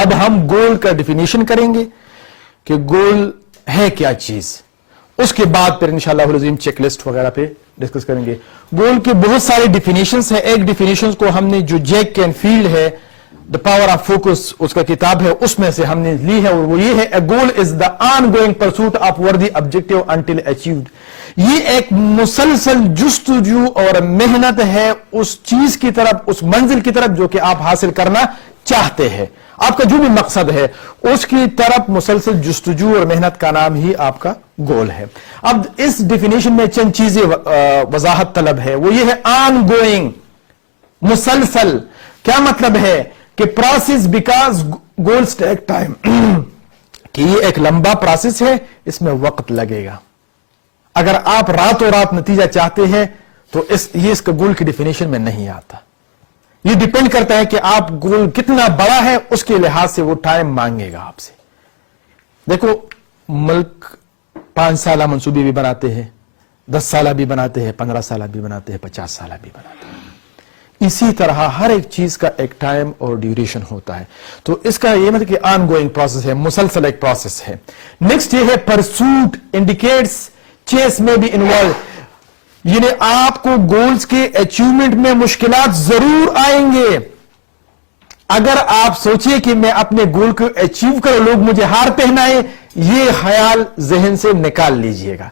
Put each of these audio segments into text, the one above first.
اب ہم گول کا ڈیفینیشن کریں گے کہ گول ہے کیا چیز، اس کے بعد پھر انشاءاللہ العظیم چیک لسٹ وغیرہ پہ ڈسکس کریں گے. گول کے بہت سارے ڈیفینیشنز ہیں. ایک ڈیفینیشن کو ہم نے جو جیک کینفیلڈ ہے دا پاور آف فوکس اس کا کتاب ہے اس میں سے ہم نے لی ہے، اور وہ یہ ہے اے گول از دا آن گوئنگ پرسوٹ آف وردی آبجیکٹو انٹل اچیوڈ. یہ ایک مسلسل جستجو اور محنت ہے اس چیز کی طرف، اس منزل کی طرف جو کہ آپ حاصل کرنا چاہتے ہیں. آپ کا جو بھی مقصد ہے اس کی طرف مسلسل جستجو اور محنت کا نام ہی آپ کا گول ہے. اب اس ڈیفینیشن میں چند چیزیں وضاحت طلب ہے. وہ یہ ہے آن گوئنگ، مسلسل. کیا مطلب ہے کہ process because goals take time, کہ یہ ایک لمبا پروسیس ہے، اس میں وقت لگے گا. اگر آپ راتوں رات نتیجہ چاہتے ہیں تو یہ اس کا گول کی ڈیفینیشن میں نہیں آتا. یہ ڈیپینڈ کرتا ہے کہ آپ گول کتنا بڑا ہے اس کے لحاظ سے وہ ٹائم مانگے گا آپ سے. دیکھو ملک 5 سالہ منصوبے بھی بناتے ہیں، 10 سالہ بھی بناتے ہیں، 15 سالہ بھی بناتے ہیں، 50 سالہ بھی بناتے ہیں. اسی طرح ہر ایک چیز کا ایک ٹائم اور ڈیوریشن ہوتا ہے. تو اس کا یہ مطلب کہ آن گوئنگ پروسیس ہے، مسلسل ایک پروسیس ہے. نیکسٹ یہ ہے پرسوٹ انڈیکیٹس چیس میں بھی انوالو، یعنی آپ کو گولز کے اچیومنٹ میں مشکلات ضرور آئیں گے. اگر آپ سوچیں کہ میں اپنے گول کو اچیو کروں، لوگ مجھے ہار پہنائیں، یہ خیال ذہن سے نکال لیجئے گا.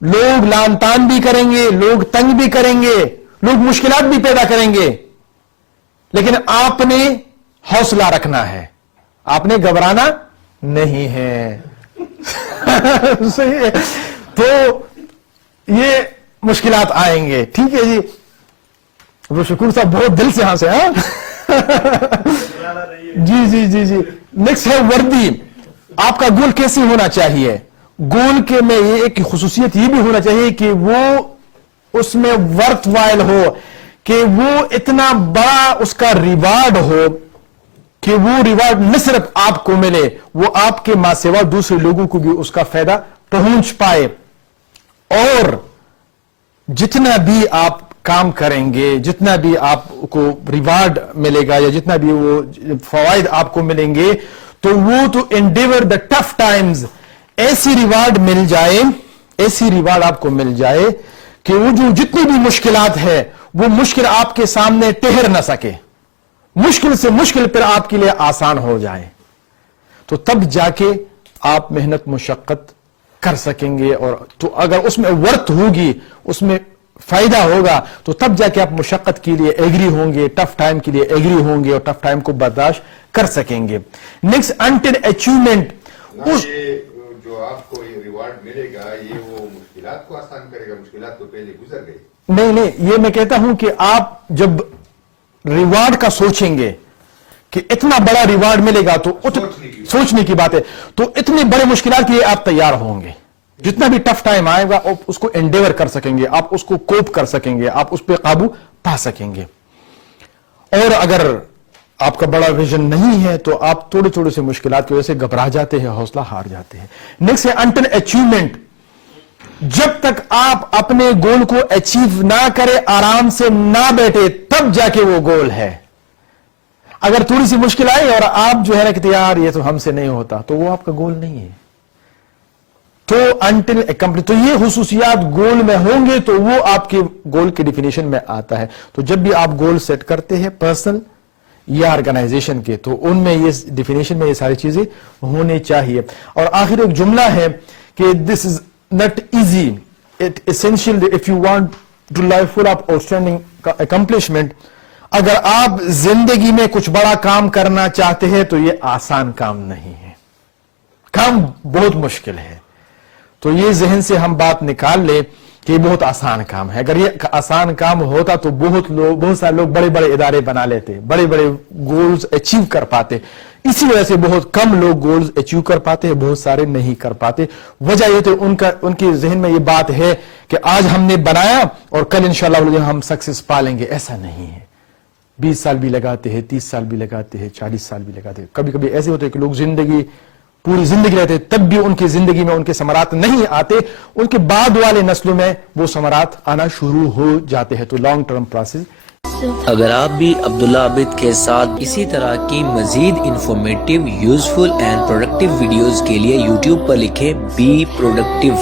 لوگ لان تان بھی کریں گے، لوگ تنگ بھی کریں گے، لوگ مشکلات بھی پیدا کریں گے، لیکن آپ نے حوصلہ رکھنا ہے، آپ نے گھبرانا نہیں ہے. صحیح ہے. تو یہ مشکلات آئیں گے. ٹھیک ہے جی. وہ شکور صاحب بہت دل سے ہنسے. جی جی جی جی. نیکسٹ ہے وردی. آپ کا گول کیسی ہونا چاہیے؟ گول کے میں یہ ایک خصوصیت یہ بھی ہونا چاہیے کہ وہ اس میں ورتھ وائل ہو، کہ وہ اتنا بڑا اس کا ریوارڈ ہو کہ وہ ریوارڈ نہ صرف آپ کو ملے، وہ آپ کے ماں سوا دوسرے لوگوں کو بھی اس کا فائدہ پہنچ پائے. اور جتنا بھی آپ کام کریں گے، جتنا بھی آپ کو ریوارڈ ملے گا یا جتنا بھی وہ فوائد آپ کو ملیں گے، تو وہ تو انڈیور دا ٹف ٹائمز، ایسی ریوارڈ مل جائے، ایسی ریوارڈ آپ کو مل جائے کہ وہ جو جتنی بھی مشکلات ہے وہ مشکل آپ کے سامنے ٹہر نہ سکے، مشکل سے مشکل پھر آپ کے لیے آسان ہو جائے. تو تب جا کے آپ محنت مشقت کر سکیں گے. اور تو اگر اس میں ورت ہوگی، اس میں فائدہ ہوگا، تو تب جا کے آپ مشقت کے لیے ایگری ہوں گے، ٹف ٹائم کے لیے ایگری ہوں گے اور ٹف ٹائم کو برداشت کر سکیں گے. Next until achievement. جو آپ کو یہ ریوارڈ ملے گا یہ وہ مشکلات کو آسان کرے گا؟ مشکلات تو پہلے گزر گئی. نہیں، یہ میں کہتا ہوں کہ آپ جب ریوارڈ کا سوچیں گے کہ اتنا بڑا ریوارڈ ملے گا تو سوچنے کی بات ہے، تو اتنی بڑے مشکلات کے لیے آپ تیار ہوں گے. جتنا بھی ٹف ٹائم آئے گا آپ اس کو انڈیور کر سکیں گے، آپ اس کو کوپ کر سکیں گے، آپ اس پہ قابو پا سکیں گے. اور اگر آپ کا بڑا ویژن نہیں ہے تو آپ تھوڑے تھوڑے سے مشکلات کی وجہ سے گھبرا جاتے ہیں، حوصلہ ہار جاتے ہیں. نیکسٹ ہے انٹل اچیومنٹ. جب تک آپ اپنے گول کو اچیو نہ کرے، آرام سے نہ بیٹھے، تب جا کے وہ گول ہے. اگر تھوڑی سی مشکل آئی اور آپ جو ہے نا کہ یار یہ تو ہم سے نہیں ہوتا، تو وہ آپ کا گول نہیں ہے. تو انٹل کمپلیٹ، تو یہ خصوصیات گول میں ہوں گے تو وہ آپ کے گول کی ڈیفینیشن میں آتا ہے. تو جب بھی آپ گول سیٹ کرتے ہیں پرسنل یا آرگنائزیشن کے، تو ان میں یہ ڈیفینیشن میں یہ ساری چیزیں ہونی چاہیے. اور آخر ایک جملہ ہے کہ دس از not easy, it essential if you want to live full of outstanding accomplishment. اگر آپ زندگی میں کچھ بڑا کام کرنا چاہتے ہیں تو یہ آسان کام نہیں ہے، کام بہت مشکل ہے. تو یہ ذہن سے ہم بات نکال لیں کہ یہ بہت آسان کام ہے. اگر یہ آسان کام ہوتا تو بہت سارے لوگ بڑے بڑے ادارے بنا لیتے، بڑے بڑے گولز اچیو کر پاتے. اسی وجہ سے بہت کم لوگ گولز اچیو کر پاتے ہیں، بہت سارے نہیں کر پاتے. وجہ یہ تو ان کے ذہن میں یہ بات ہے کہ آج ہم نے بنایا اور کل انشاءاللہ ہم سکسیس پا لیں گے. ایسا نہیں ہے. 20 سال بھی لگاتے ہیں، 30 سال بھی لگاتے ہیں، 40 سال بھی لگاتے ہیں. کبھی کبھی ایسے ہوتے ہیں کہ لوگ پوری زندگی رہتے تب بھی ان کی زندگی میں ان کے ثمرات نہیں آتے، ان کے بعد والے نسلوں میں وہ ثمرات آنا شروع ہو جاتے ہیں. تو لانگ ٹرم پروسیس اگر آپ بھی عبداللہ عابد کے ساتھ اسی طرح کی مزید informative, useful and productive videos کے لیے یوٹیوب پر لکھیں بی پروڈکٹیو۔